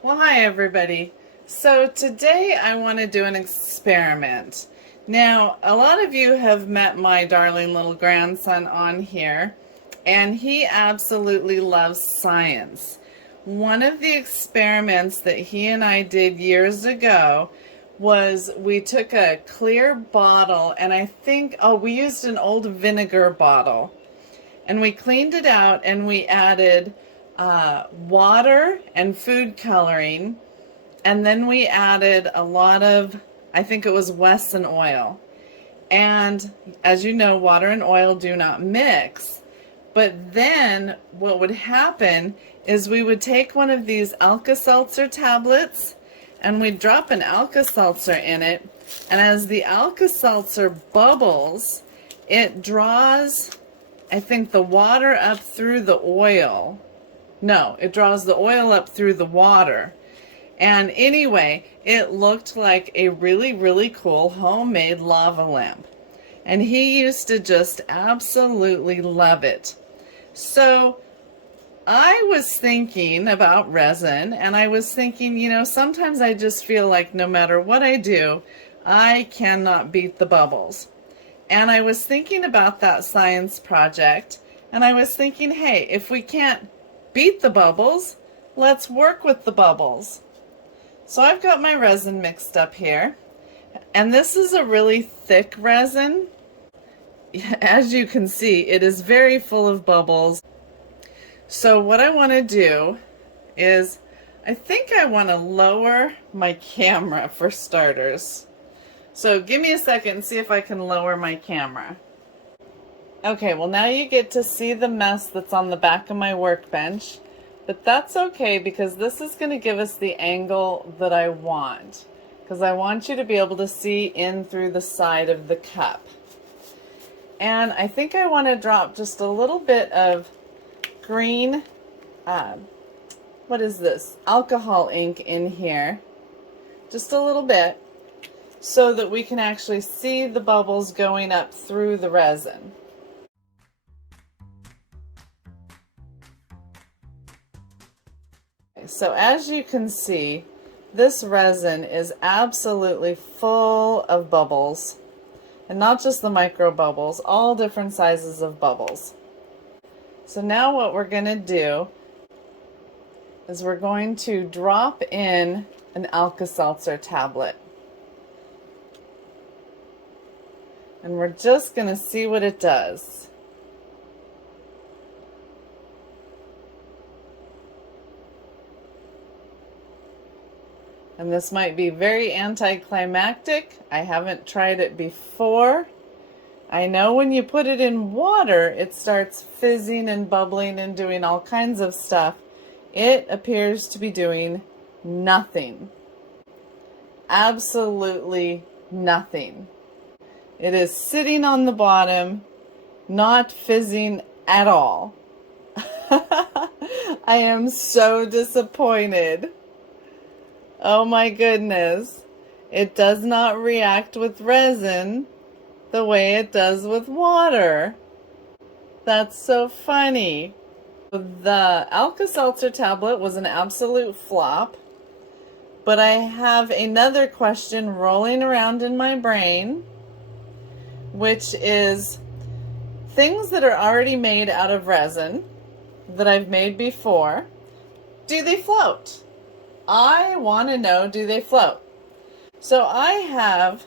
Well, hi everybody. So today I want to do an experiment. Now, a lot of you have met my darling little grandson on here, and he absolutely loves science. One of the experiments that he and I did years ago was we took a clear bottle, and we used an old vinegar bottle, and we cleaned it out and we added water and food coloring, and then we added a lot of, I think it was Wesson oil. And as you know, water and oil do not mix. But then what would happen is we would take one of these Alka Seltzer tablets and we'd drop an Alka Seltzer in it. And as the Alka Seltzer bubbles, it draws, I think, the water up through the oil. No, it draws the oil up through the water. And anyway, it looked like a really, really cool homemade lava lamp. And he used to just absolutely love it. So I was thinking about resin, and I was thinking, sometimes I just feel like no matter what I do, I cannot beat the bubbles. And I was thinking about that science project, and I was thinking, hey, if we can't beat the bubbles, let's work with the bubbles. So I've got my resin mixed up here, and this is a really thick resin. As you can see, it is very full of bubbles. So what I want to do is, I think I want to lower my camera for starters. So give me a second and see if I can lower my camera. Okay, well now you get to see the mess that's on the back of my workbench, but that's okay because this is going to give us the angle that I want, because I want you to be able to see in through the side of the cup. And I think I want to drop just a little bit of green, what is this? Alcohol ink in here, just a little bit, so that we can actually see the bubbles going up through the resin. So as you can see, this resin is absolutely full of bubbles, and not just the micro bubbles, all different sizes of bubbles. So now what we're going to do is we're going to drop in an Alka Seltzer tablet. And we're just going to see what it does. And this might be very anticlimactic. I haven't tried it before. I know when you put it in water, it starts fizzing and bubbling and doing all kinds of stuff. It appears to be doing nothing. Absolutely nothing. It is sitting on the bottom, not fizzing at all. I am so disappointed. Oh my goodness. It does not react with resin the way it does with water. That's so funny. The Alka Seltzer tablet was an absolute flop, but I have another question rolling around in my brain, which is things that are already made out of resin that I've made before, do they float? I want to know, do they float? So I have,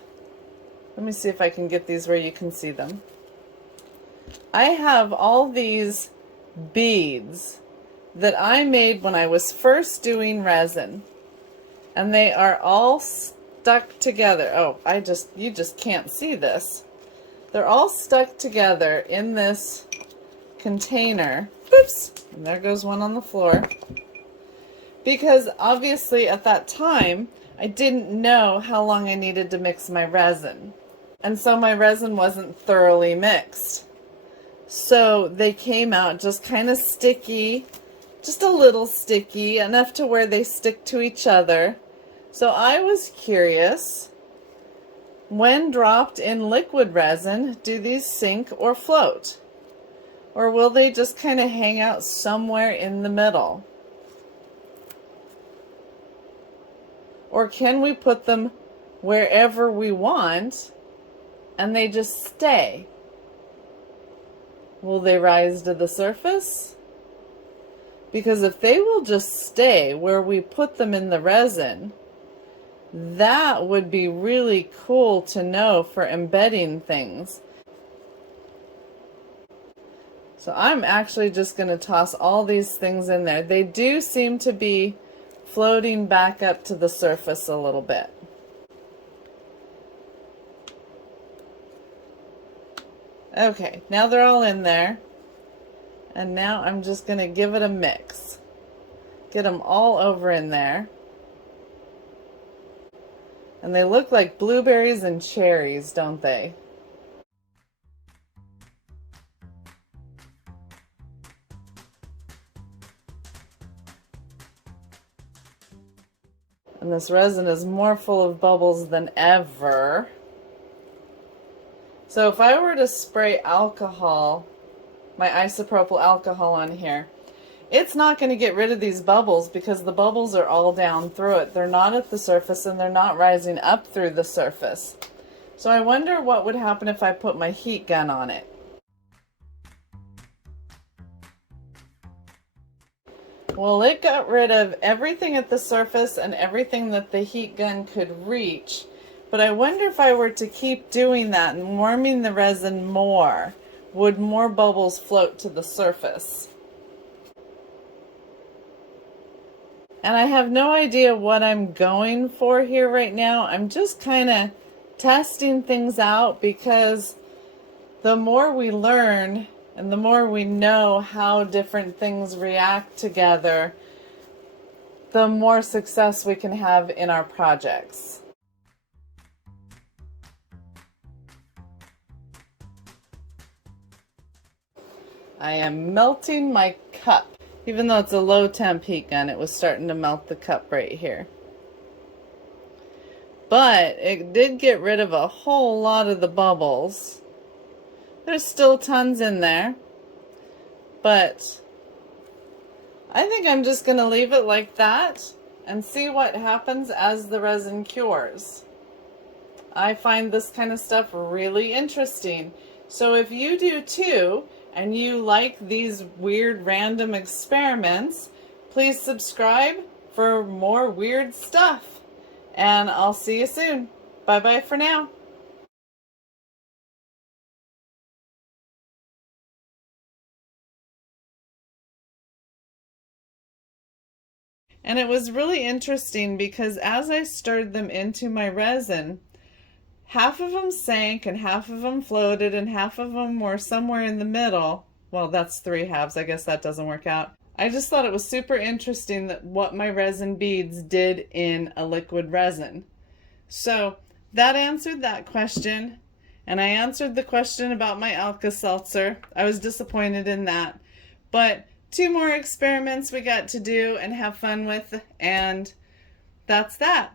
let me see if I can get these where you can see them. I have all these beads that I made when I was first doing resin, and they are all stuck together. Oh, you just can't see this. They're all stuck together in this container. Oops, and there goes one on the floor. Because obviously at that time, I didn't know how long I needed to mix my resin. And so my resin wasn't thoroughly mixed. So they came out just kind of sticky, just a little sticky, enough to where they stick to each other. So I was curious, when dropped in liquid resin, do these sink or float? Or will they just kind of hang out somewhere in the middle? Or can we put them wherever we want and they just stay? Will they rise to the surface? Because if they will just stay where we put them in the resin, that would be really cool to know for embedding things. So I'm actually just going to toss all these things in there. They do seem to be floating back up to the surface a little bit. Okay, now they're all in there. And now I'm just going to give it a mix. Get them all over in there. And they look like blueberries and cherries, don't they? And this resin is more full of bubbles than ever. So if I were to spray alcohol, my isopropyl alcohol on here, it's not going to get rid of these bubbles because the bubbles are all down through it. They're not at the surface and they're not rising up through the surface. So I wonder what would happen if I put my heat gun on it. Well, it got rid of everything at the surface and everything that the heat gun could reach. But I wonder if I were to keep doing that and warming the resin more, would more bubbles float to the surface? And I have no idea what I'm going for here right now. I'm just kind of testing things out because the more we learn and the more we know how different things react together, the more success we can have in our projects. I am melting my cup. Even though it's a low temp heat gun, it was starting to melt the cup right here. But it did get rid of a whole lot of the bubbles. There's still tons in there. But I think I'm just going to leave it like that and see what happens as the resin cures. I find this kind of stuff really interesting. So if you do too, and you like these weird random experiments, please subscribe for more weird stuff. And I'll see you soon. Bye-bye for now. And it was really interesting because as I stirred them into my resin, half of them sank and half of them floated and half of them were somewhere in the middle. Well, that's 3 halves. I guess that doesn't work out. I just thought it was super interesting that what my resin beads did in a liquid resin. So that answered that question. And I answered the question about my Alka Seltzer. I was disappointed in that. But 2 more experiments we got to do and have fun with, and that's that.